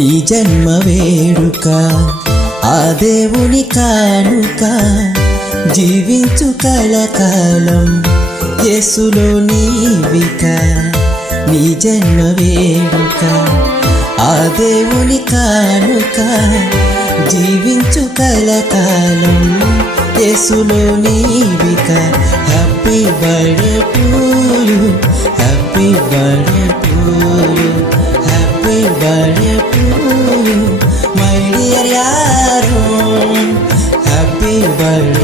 నీ జన్మ వేడుక ఆ దేవుని కానుక జీవించు కలకాలం యేసులో నీవిక నీ జన్మ వేడుక ఆ దేవుని కానుక జీవించు కలకాలం యేసులో నీవిక happy birthday to you happy birthday to you happy birthday to you my dear arrow happy birthday